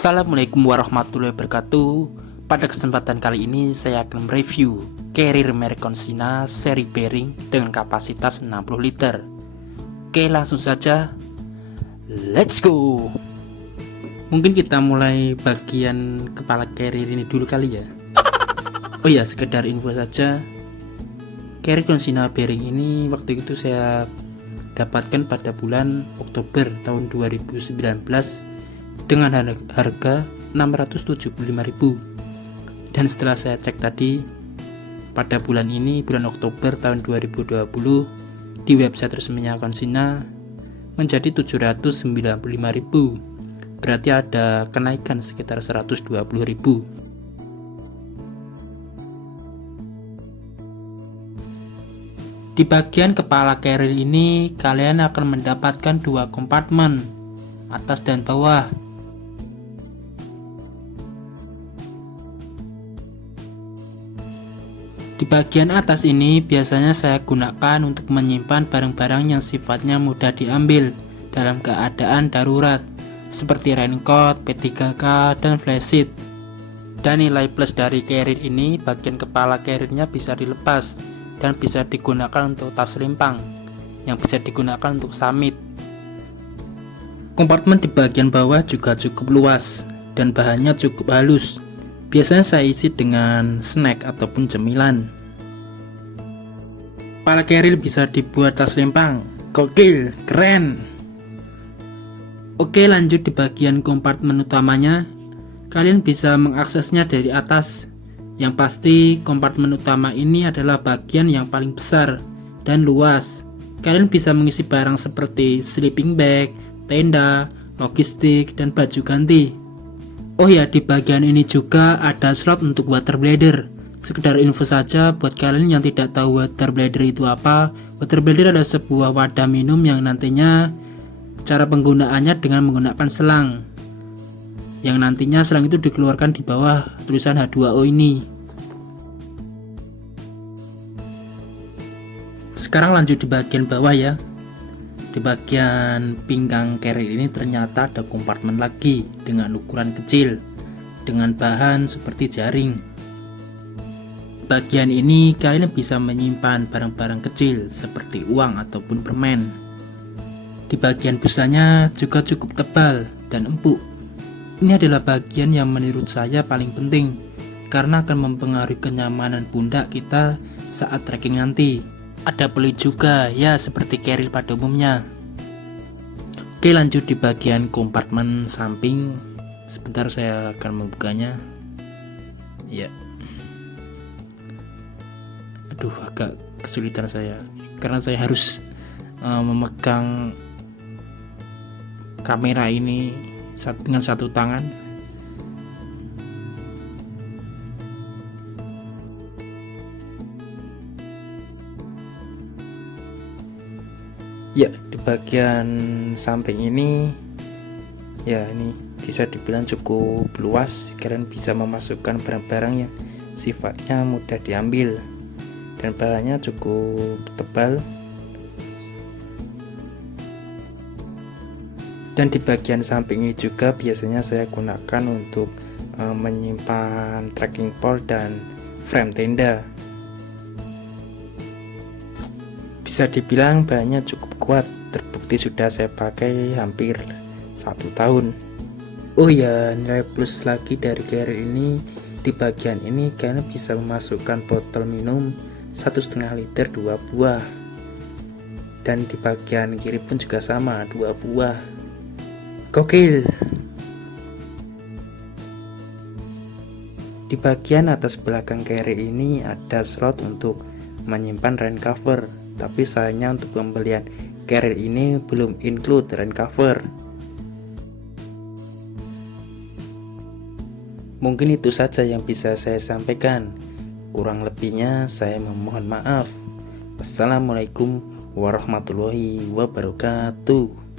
Assalamualaikum warahmatullahi wabarakatuh. Pada kesempatan kali ini saya akan mereview carrier merek Consina seri bearing dengan kapasitas 60 liter. Oke, langsung saja, let's go. Mungkin kita mulai bagian kepala carrier ini dulu kali ya. Oh ya, sekedar info saja, carrier Consina bearing ini waktu itu saya dapatkan pada bulan Oktober tahun 2019 dengan harga 675.000. Dan setelah saya cek tadi, pada bulan ini, bulan Oktober tahun 2020, di website resminya Consina menjadi 795.000. Berarti ada kenaikan sekitar 120.000. Di bagian kepala carrier ini kalian akan mendapatkan dua kompartemen, atas dan bawah. Di bagian atas ini biasanya saya gunakan untuk menyimpan barang-barang yang sifatnya mudah diambil dalam keadaan darurat, seperti raincoat, P3K, dan flashlight. Dan nilai plus dari carrier ini, bagian kepala carriernya bisa dilepas dan bisa digunakan untuk tas rimpang yang bisa digunakan untuk summit. Kompartemen di bagian bawah juga cukup luas dan bahannya cukup halus. Biasanya saya isi dengan snack ataupun cemilan. Kepala carrier bisa dibuat tas rimpang. Gokil, keren. Oke, lanjut di bagian kompartemen utamanya. Kalian bisa mengaksesnya dari atas. Yang pasti kompartemen utama ini adalah bagian yang paling besar dan luas. Kalian bisa mengisi barang seperti sleeping bag, tenda, logistik, dan baju ganti. Oh ya, di bagian ini juga ada slot untuk water bladder. Sekedar info saja buat kalian yang tidak tahu water bladder itu apa. Water bladder adalah sebuah wadah minum yang nantinya cara penggunaannya dengan menggunakan selang, yang nantinya selang itu dikeluarkan di bawah tulisan H2O ini. Sekarang lanjut di bagian bawah ya. Di bagian pinggang carrier ini ternyata ada kompartemen lagi dengan ukuran kecil dengan bahan seperti jaring. Bagian ini kalian bisa menyimpan barang-barang kecil seperti uang ataupun permen. Di bagian busanya juga cukup tebal dan empuk. Ini adalah bagian yang menurut saya paling penting karena akan mempengaruhi kenyamanan pundak kita saat trekking nanti. Ada pelit juga ya, seperti carrier pada umumnya. Oke, lanjut di bagian kompartemen samping. Sebentar saya akan membukanya. Ya. Aduh, agak kesulitan saya karena saya harus memegang kamera ini dengan satu tangan. Ya, di bagian samping ini ya, ini bisa dibilang cukup luas. Kalian bisa memasukkan barang-barang yang sifatnya mudah diambil dan bahannya cukup tebal. Dan di bagian samping ini juga biasanya saya gunakan untuk menyimpan trekking pole dan frame tenda. Bisa dibilang bahannya cukup kuat, terbukti sudah saya pakai hampir 1 tahun. Oh ya, nilai plus lagi dari carrier ini, di bagian ini kalian bisa memasukkan botol minum 1,5 liter 2 buah. Dan di bagian kiri pun juga sama, 2 buah. Gokil. Di bagian atas belakang carrier ini ada slot untuk menyimpan rain cover. Tapi sayangnya untuk pembelian carrier ini belum include rain cover. Mungkin itu saja yang bisa saya sampaikan. Kurang lebihnya saya memohon maaf. Wassalamualaikum warahmatullahi wabarakatuh.